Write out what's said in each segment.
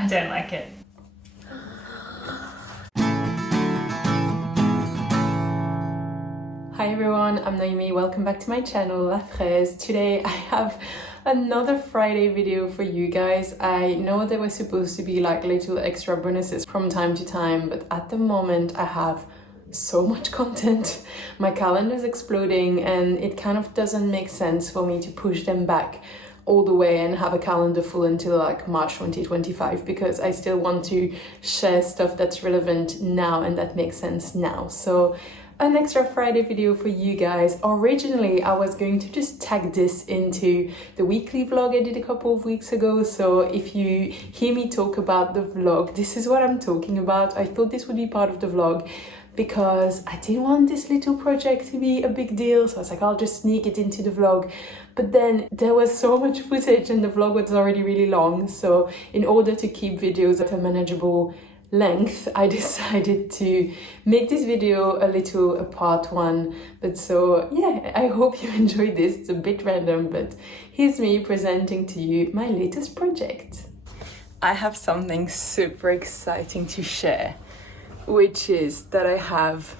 I don't like it. Hi everyone, I'm Noémie. Welcome back to my channel, La Fraise. Today I have another Friday video for you guys. I know there were supposed to be like little extra bonuses from time to time, but at the moment I have so much content. My calendar is exploding and it kind of doesn't make sense for me to push them back all the way and have a calendar full until like March 2025, because I still want to share stuff that's relevant now and that makes sense now. So an extra Friday video for you guys. Originally, I was going to just tag this into the weekly vlog I did a couple of weeks ago. So if you hear me talk about the vlog, this is what I'm talking about. I thought this would be part of the vlog because I didn't want this little project to be a big deal. So I was like, I'll just sneak it into the vlog. But then there was so much footage and the vlog was already really long. So in order to keep videos at a manageable length, I decided to make this video a part one. But so yeah, I hope you enjoyed this. It's a bit random, but here's me presenting to you my latest project. I have something super exciting to share, which is that I have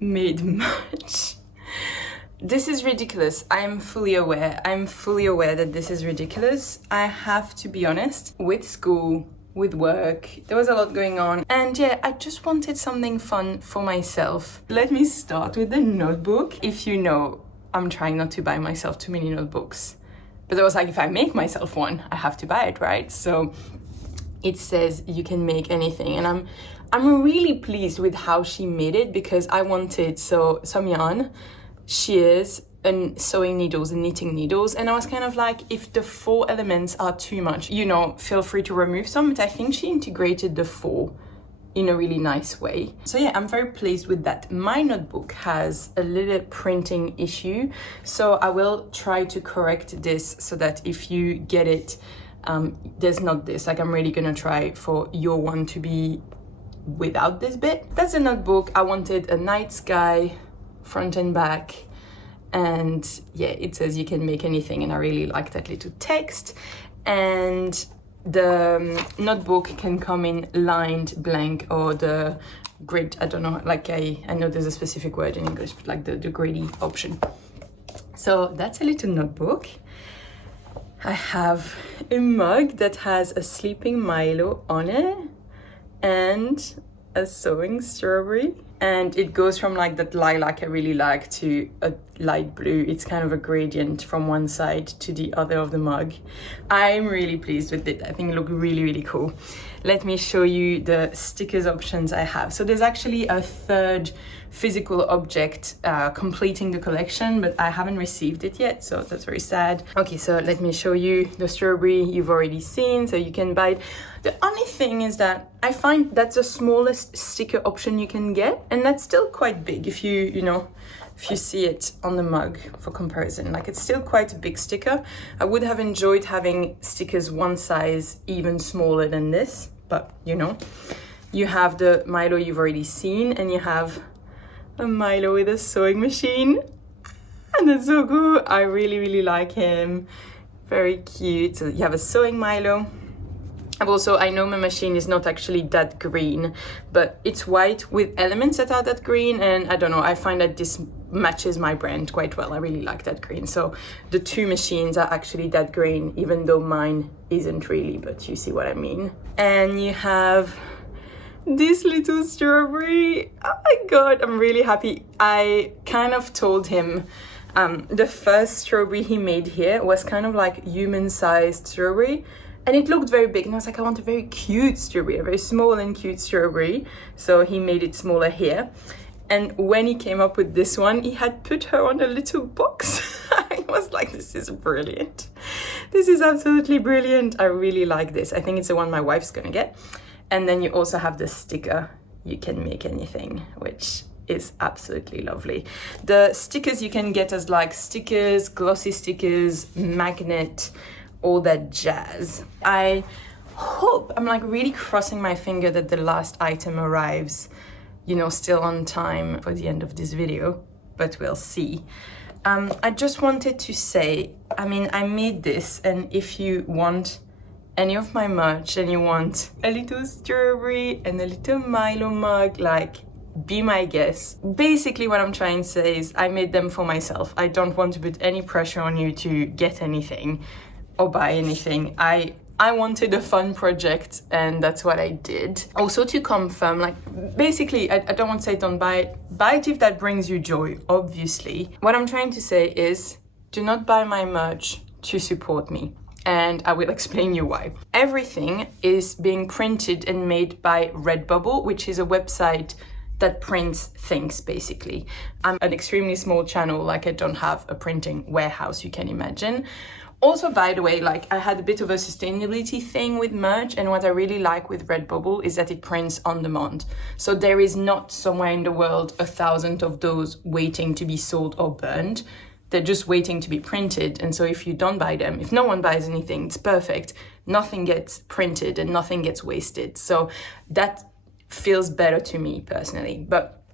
made merch. This is ridiculous. I'm fully aware that this is ridiculous. I have to be honest, with school, with work, there was a lot going on, and yeah, I just wanted something fun for myself. Let me start with the notebook. If you know, I'm trying not to buy myself too many notebooks, but I was like, if I make myself one, I have to buy it, right? So it says you can make anything, and I'm really pleased with how she made it, because I wanted some yarn, shears, and sewing needles and knitting needles, and I was kind of like, if the 4 elements are too much, you know, feel free to remove some. But I think she integrated the 4 in a really nice way. So yeah, I'm very pleased with that. My notebook has a little printing issue, so I will try to correct this so that if you get it, there's not this. Like, I'm really gonna try for your one to be without this bit. That's a notebook. I wanted a night sky, front and back. And yeah, it says you can make anything, and I really like that little text. And the notebook can come in lined, blank, or the grid. I don't know, like I know there's a specific word in English, but like the griddy option. So that's a little notebook. I have a mug that has a sleeping Milo on it and a sewing strawberry. And it goes from like that lilac I really like to a light blue. It's kind of a gradient from one side to the other of the mug. I'm really pleased with it. I think it looks really, really cool. Let me show you the stickers options I have. So there's actually a third physical object completing the collection, but I haven't received it yet, so that's very sad. Okay, so let me show you the strawberry you've already seen, so you can buy it. The only thing is that I find that's the smallest sticker option you can get, and that's still quite big if you see it on the mug for comparison. Like, it's still quite a big sticker. I would have enjoyed having stickers one size even smaller than this, but you have the Milo you've already seen, and you have a Milo with a sewing machine, and that's so cool. I really, really like him. Very cute. So you have a sewing Milo. I know my machine is not actually that green, but it's white with elements that are that green, and I don't know, I find that this matches my brand quite well. I really like that green. So the 2 machines are actually that green, even though mine isn't really, but you see what I mean. And you have this little strawberry. Oh my god, I'm really happy. I kind of told him the first strawberry he made here was kind of like human-sized strawberry, and it looked very big, and I was like, I want a very cute strawberry, a very small and cute strawberry. So he made it smaller here. And when he came up with this one, he had put her on a little box. I was like, this is brilliant. This is absolutely brilliant. I really like this. I think it's the one my wife's gonna get. And then you also have the sticker, you can make anything, which is absolutely lovely. The stickers you can get as like stickers, glossy stickers, magnet, all that jazz. I hope, I'm like really crossing my finger that the last item arrives, still on time for the end of this video, but we'll see. I just wanted to say, I made this, and if you want any of my merch and you want a little strawberry and a little Milo mug, like, be my guest. Basically what I'm trying to say is I made them for myself. I don't want to put any pressure on you to get anything or buy anything. I wanted a fun project and that's what I did. Also to confirm, like, basically I don't want to say don't buy it. Buy it if that brings you joy, obviously. What I'm trying to say is do not buy my merch to support me. And I will explain you why. Everything is being printed and made by Redbubble, which is a website that prints things, basically. I'm an extremely small channel, like I don't have a printing warehouse, you can imagine. Also, by the way, like I had a bit of a sustainability thing with merch, and what I really like with Redbubble is that it prints on demand. So there is not somewhere in the world 1,000 of those waiting to be sold or burned. They're just waiting to be printed. And so if you don't buy them, if no one buys anything, it's perfect. Nothing gets printed and nothing gets wasted. So that feels better to me personally. But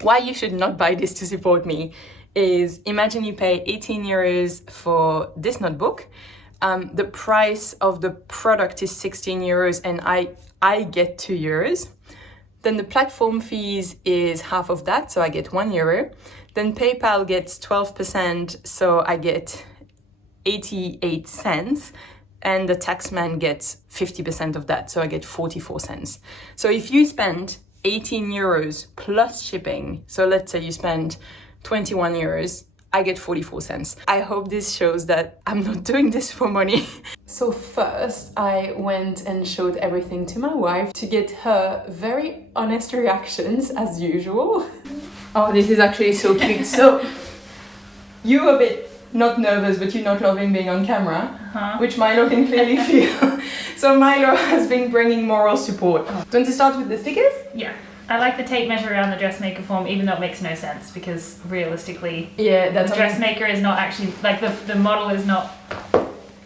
why you should not buy this to support me is, imagine you pay 18 euros for this notebook. The price of the product is 16 euros and I get 2 euros. Then the platform fees is half of that, so I get 1 euro. Then PayPal gets 12%, so I get 88 cents. And the taxman gets 50% of that, so I get 44 cents. So if you spend 18 euros plus shipping, so let's say you spend 21 euros, I get 44 cents. I hope this shows that I'm not doing this for money. So first, I went and showed everything to my wife to get her very honest reactions as usual. Oh, this is actually so cute. So you're a bit not nervous, but you're not loving being on camera, which Milo can clearly feel. So Milo has been bringing moral support. Do you want to start with the stickers? Yeah. I like the tape measure around the dressmaker form, even though it makes no sense, because realistically, that's the dressmaker is not actually, like the model is not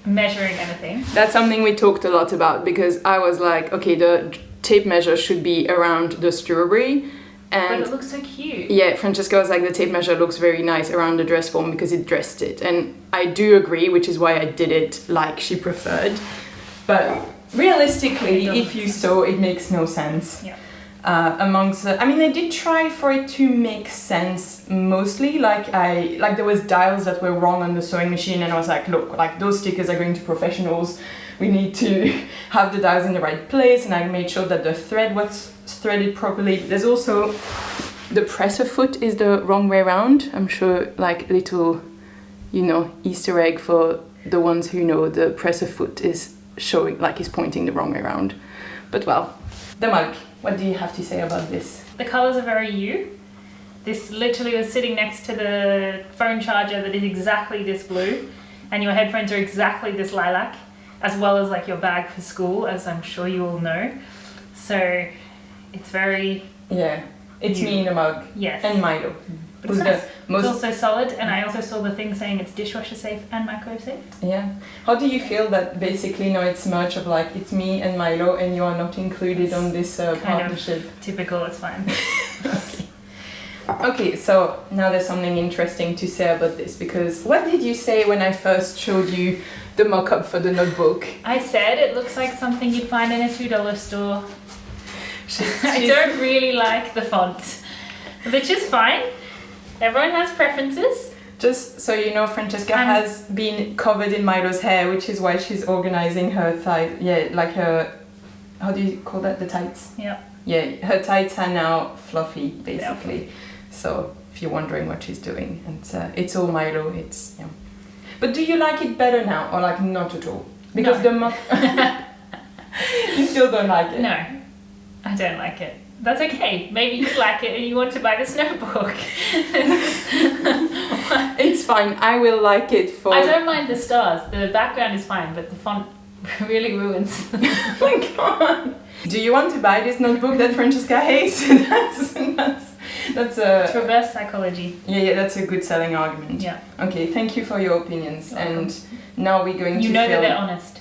measuring anything. That's something we talked a lot about, because I was like, okay, the tape measure should be around the strawberry. And but it looks so cute. Yeah, Francesca was like, the tape measure looks very nice around the dress form because it dressed it. And I do agree, which is why I did it like she preferred. But realistically, if you sew, it makes no sense. Yeah. I mean, I did try for it to make sense mostly. Like there was dials that were wrong on the sewing machine, and I was like, look, like those stickers are going to professionals. We need to have the dials in the right place, and I made sure that the thread was threaded properly. There's also the presser foot is the wrong way around. I'm sure, like little, Easter egg for the ones who know, the presser foot is showing, like is pointing the wrong way around. But well, the mug. What do you have to say about this? The colours are very you. This literally was sitting next to the phone charger that is exactly this blue, and your headphones are exactly this lilac, as well as like your bag for school, as I'm sure you all know. So it's very... Yeah, it's me in a mug. Yes. And Milo. But it's nice. It's also solid, and I also saw the thing saying it's dishwasher safe and microwave safe. Yeah. How do you feel that basically now it's merch of like, it's me and Milo and you are not included on this partnership? Kind of typical, it's fine. Okay, so now there's something interesting to say about this, because what did you say when I first showed you the mock-up for the notebook? I said it looks like something you'd find in a $2 store. I don't really like the font, which is fine. Everyone has preferences. Just so you know, Francesca has been covered in Milo's hair, which is why she's organizing her thighs. Yeah, like her, how do you call that? The tights? Yeah. Yeah, her tights are now fluffy, basically. Yeah. So if you're wondering what she's doing, and it's all Milo. It's yeah. But do you like it better now, or like not at all? Because no. You still don't like it? No, I don't like it. That's okay. Maybe you like it and you want to buy this notebook. It's fine. I will like it for... I don't mind the stars. The background is fine, but the font really ruins. Oh my god. Do you want to buy this notebook that Francesca hates? That's a... It's reverse psychology. Yeah, that's a good selling argument. Yeah. Okay, thank you for your opinions. And now we're going to You know film... that they're honest.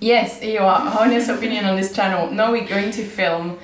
Yes, you are honest opinion on this channel. Now we're going to film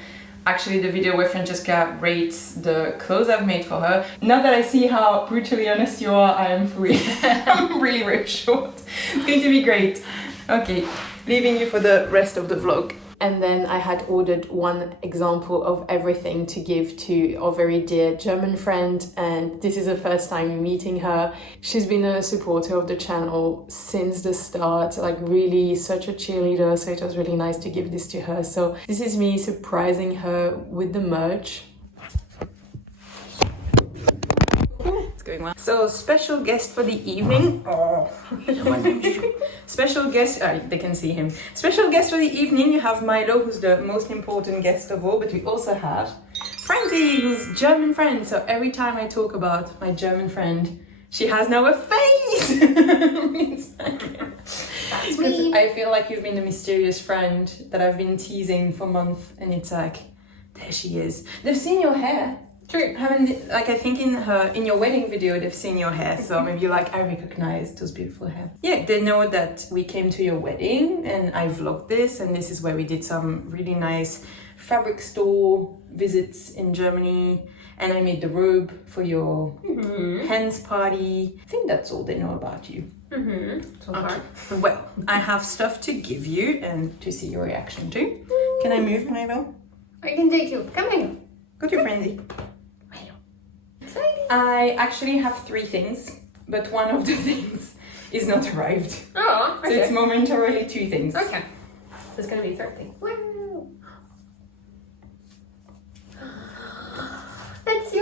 actually the video where Francesca rates the clothes I've made for her. Now that I see how brutally honest you are, I am free. I'm really very short. It's going to be great. Okay, leaving you for the rest of the vlog. And then I had ordered one example of everything to give to our very dear German friend, and this is the first time meeting her. She's been a supporter of the channel since the start, like really such a cheerleader, so it was really nice to give this to her. So this is me surprising her with the merch. Going well. So special guest for the evening. Oh, special guest. They can see him. Special guest for the evening. You have Milo, who's the most important guest of all, but we also have Francie, who's German friend. So every time I talk about my German friend, she has now a face. That's me. I feel like you've been the mysterious friend that I've been teasing for months, and it's like, there she is. They've seen your hair. True. Like I think in your wedding video they've seen your hair, so maybe like I recognized those beautiful hair. Yeah, they know that we came to your wedding and I vlogged this, and this is where we did some really nice fabric store visits in Germany, and I made the robe for your hen's party. I think that's all they know about you. So far. Well, I have stuff to give you and to see your reaction to. Can I move, Milo? I can take you. Come in. Go to Frenzy. I actually have 3 things, but one of the things is not arrived. Oh, okay. So it's momentarily 2 things. Okay. So it's gonna be 30. Wow. That's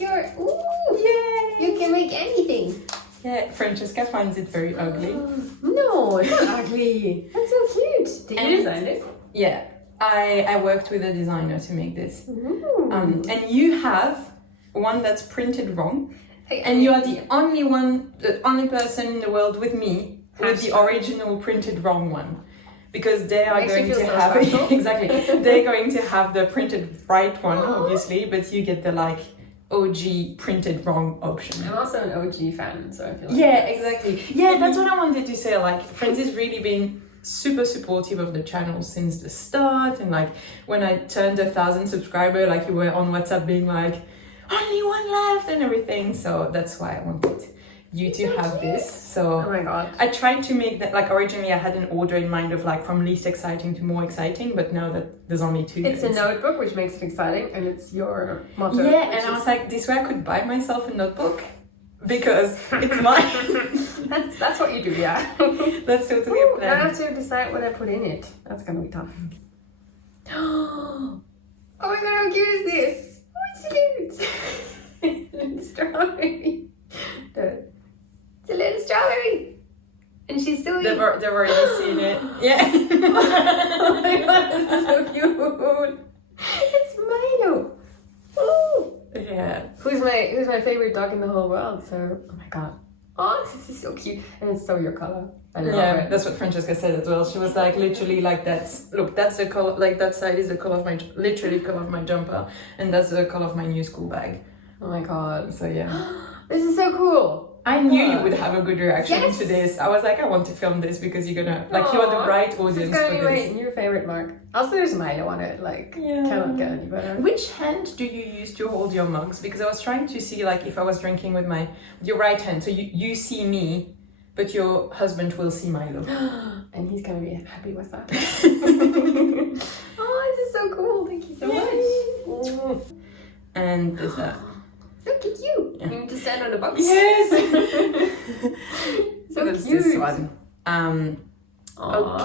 your, ooh. Yay! You can make anything. Yeah, Francesca finds it very ugly. No, it's not ugly. That's so cute. Did you design this? Yeah, I worked with a designer to make this. Ooh. And you have one that's printed wrong, and you are the only person in the world with me with the original printed wrong one, because they are going to have exactly. They're going to have the printed right one, obviously, but you get the like OG printed wrong option. I'm also an OG fan, so I feel like exactly. Yeah, that's what I wanted to say. Like, Francie's really been super supportive of the channel since the start, and like when I turned 1,000 subscribers, like you were on WhatsApp being like, only one left and everything. So that's why I wanted you to have this. So oh my god, I tried to make that, like originally I had an order in mind of like from least exciting to more exciting, but now that there's only 2, it's a notebook, which makes it exciting, and it's your motto. Yeah, and I was like, this way I could buy myself a notebook because it's mine. that's what you do, yeah. That's totally a plan. I have to decide what I put in it. That's gonna be tough. Oh my god, how cute is this? It's cute. Strawberry. It's a little strawberry. And she's so They've already seen it. Yeah. Oh my god, this is so cute. It's Milo. Ooh. Yeah. Who's my favorite dog in the whole world, so oh my god. Oh, this is so cute. And it's so your color. I love it. That's what Francesca said as well. She was like, literally, like, that's the color, like, that side is the color of my, literally color of my jumper, and that's the color of my new school bag. Oh my god. So, yeah. This is so cool. I knew you would have a good reaction to this. I was like, I want to film this because you're gonna, like, you're the right audience this is gonna for be this. my new favorite mark. Also, there's Milo on it, like, cannot get any better. Which hand do you use to hold your mugs? Because I was trying to see, like, if I was drinking with your right hand, so you see me, but your husband will see Milo. And he's gonna be happy with that. Oh, this is so cool. Thank you so much. And there's that. Look at you. You need to stand on the box. Yes. So there's cute. this one. Aww.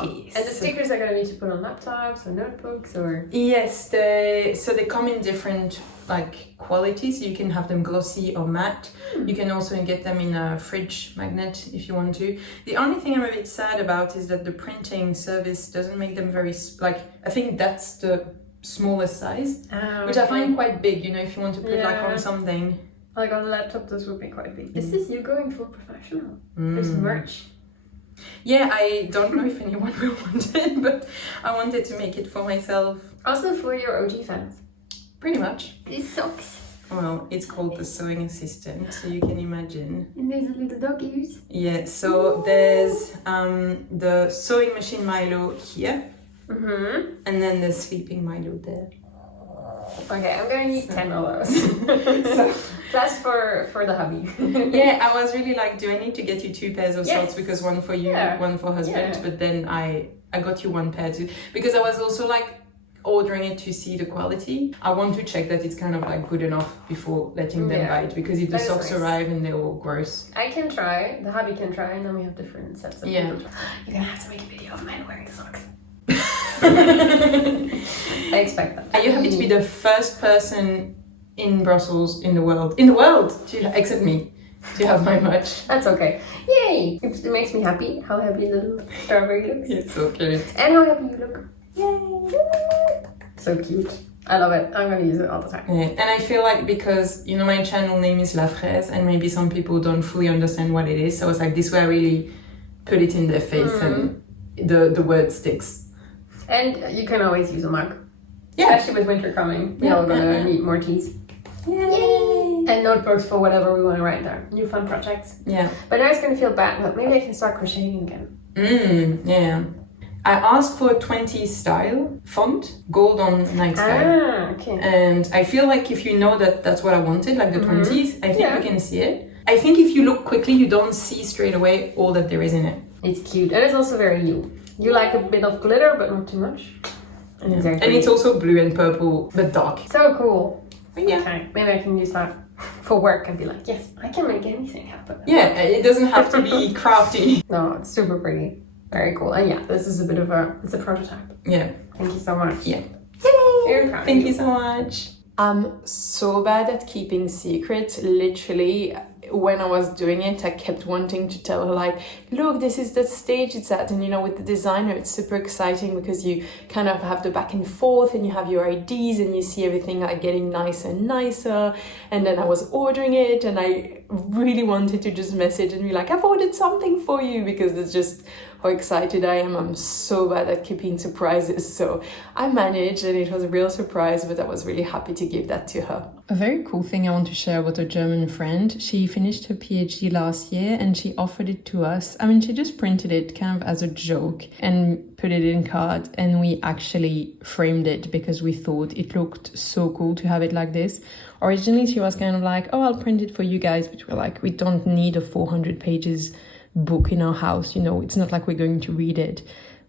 Okay. And the stickers are gonna need to put on laptops or notebooks or. Yes, they come in different like qualities. You can have them glossy or matte. You can also get them in a fridge magnet if you want to. The only thing I'm a bit sad about is that the printing service doesn't make them very like. I think that's the smallest size, which I find quite big. You know, if you want to put like on something. Like on a laptop, this would be quite big. Is this you going full professional? There's merch. Yeah, I don't know if anyone will want it, but I wanted to make it for myself. Also for your OG fans. Pretty much. These socks. Well, it's called the sewing assistant, so you can imagine. And there's a little dog ears. Yeah, so there's the sewing machine Milo here. And then the sleeping Milo there. Okay, I'm gonna need 10 of those. That's for the hubby. Yeah, I was really like, do I need to get you 2 pairs of socks because one for you, one for husband? Yeah. But then I I got you one pair too, because I was also like ordering it to see the quality. I want to check that it's kind of like good enough before letting them buy it, because if the socks arrive and they're all gross. I can try, the hubby can try, and then we have different sets of people try. You're gonna have to make a video of men wearing socks. I expect that. Are you happy to be the first person in Brussels, in the world, to, except me, to have my merch? That's okay. Yay! It makes me happy how happy little strawberry looks. It's so cute. And how happy you look. Yay! So cute. I love it. I'm gonna use it all the time. Yeah. And I feel like, because, you know, my channel name is La Fraise, and maybe some people don't fully understand what it is, so I was like, this way I really put it in their face and the word sticks. And you can always use a mug. Yeah. Especially with winter coming. We're all gonna need more teas. Yay! And notebooks for whatever we want to write down. New fun projects. Yeah. But now it's gonna feel bad, but maybe I can start crocheting again. Yeah. I asked for a 20s style font, gold on night sky. Okay. And I feel like if you know that that's what I wanted, like the 20s, I think you can see it. I think if you look quickly, you don't see straight away all that there is in it. It's cute, and it's also very you. You like a bit of glitter, but not too much. And it's very and it's also blue and purple, but dark. So cool. Yeah. Okay, maybe I can use that for work and be like, yes, I can make anything happen. Yeah, it doesn't have to be crafty. No, it's super pretty. Very cool. And yeah, this is it's a prototype. Yeah. Thank you so much. Yeah. Very proud. Thank you so much. I'm so bad at keeping secrets. Literally, when I was doing it, I kept wanting to tell her, like, look, this is the stage it's at. And, you know, with the designer, it's super exciting because you kind of have the back and forth and you have your IDs and you see everything like getting nicer and nicer. And then I was ordering it and I really wanted to just message and be like, I've ordered something for you, because it's just how excited I am. I'm so bad at keeping surprises. So I managed, and it was a real surprise, but I was really happy to give that to her. A very cool thing I want to share about a German friend. She finished her PhD last year and she offered it to us. I mean, she just printed it kind of as a joke and put it in card, and we actually framed it because we thought it looked so cool to have it like this. Originally, she was kind of like, oh, I'll print it for you guys, but we're like, we don't need a 400 pages book in our house, you know, it's not like we're going to read it.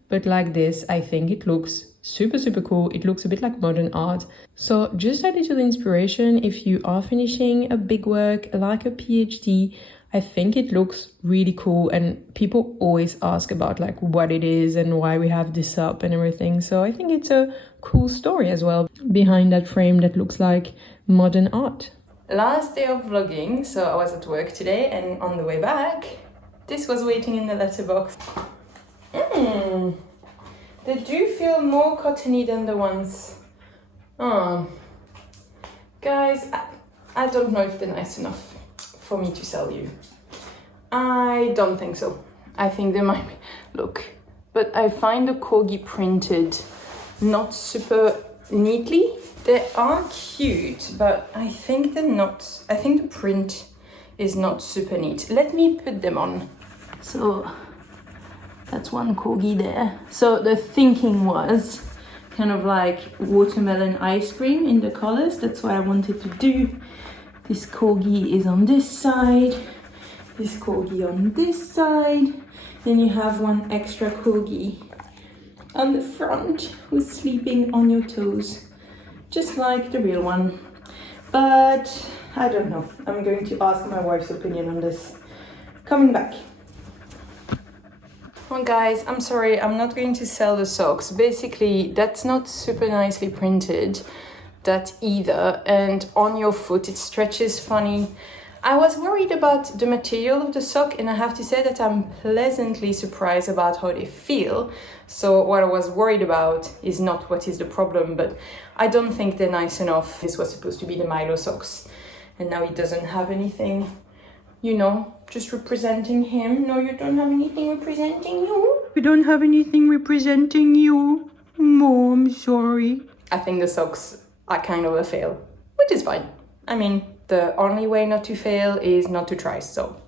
But like this, I think it looks super, super cool. It looks a bit like modern art. So just a little inspiration, if you are finishing a big work like a PhD, I think it looks really cool, and people always ask about like what it is and why we have this up and everything. So I think it's a cool story as well behind that frame that looks like modern art. Last day of vlogging, so I was at work today, and on the way back, this was waiting in the letterbox. They do feel more cottony than the ones. Oh, guys, I don't know if they're nice enough for me to sell you. I don't think so. I think they might be. Look, but I find the corgi printed not super neatly. They are cute, but I think they're not. I think the print is not super neat. Let me put them on. So that's one corgi there. So the thinking was kind of like watermelon ice cream in the colors. That's what I wanted to do. This corgi is on this side, this corgi on this side. Then you have one extra corgi on the front who's sleeping on your toes, just like the real one. But I don't know. I'm going to ask my wife's opinion on this. Coming back. Well guys, I'm sorry, I'm not going to sell the socks. Basically, that's not super nicely printed, that either, and on your foot it stretches funny. I was worried about the material of the sock, and I have to say that I'm pleasantly surprised about how they feel. So what I was worried about is not what is the problem, but I don't think they're nice enough. This was supposed to be the Milo socks, and now it doesn't have anything, you know, just representing him. No, you don't have anything representing you. You don't have anything representing you. No, I'm sorry. I think the socks are kind of a fail, which is fine. I mean, the only way not to fail is not to try, so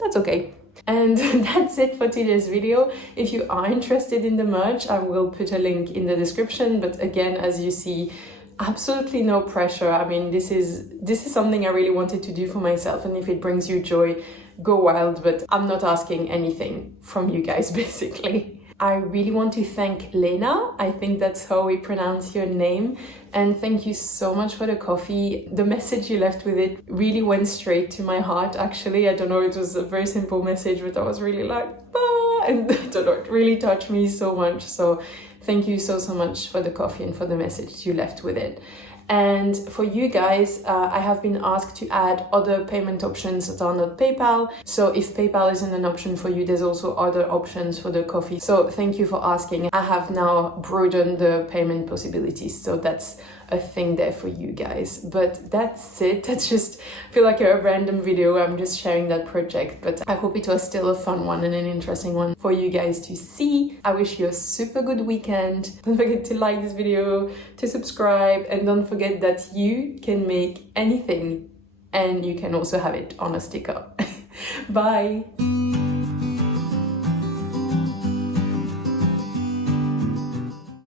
that's okay. And that's it for today's video. If you are interested in the merch, I will put a link in the description. But again, as you see, absolutely no pressure. I mean, this is something I really wanted to do for myself, and if it brings you joy, go wild, but I'm not asking anything from you guys, basically. I really want to thank Lena, I think that's how we pronounce your name, and thank you so much for the coffee. The message you left with it really went straight to my heart, actually. I don't know, it was a very simple message, but I was really like, ah, and I don't know, it really touched me so much. So thank you so much for the coffee and for the message you left with it. And for you guys, I have been asked to add other payment options that are not PayPal. So if PayPal isn't an option for you, there's also other options for the coffee. So thank you for asking. I have now broadened the payment possibilities. So that's a thing there for you guys. But that's it. That's just feel like a random video. I'm just sharing that project, but I hope it was still a fun one and an interesting one for you guys to see. I wish you a super good weekend. Don't forget to like this video, to subscribe, and don't forget that you can make anything and you can also have it on a sticker. Bye.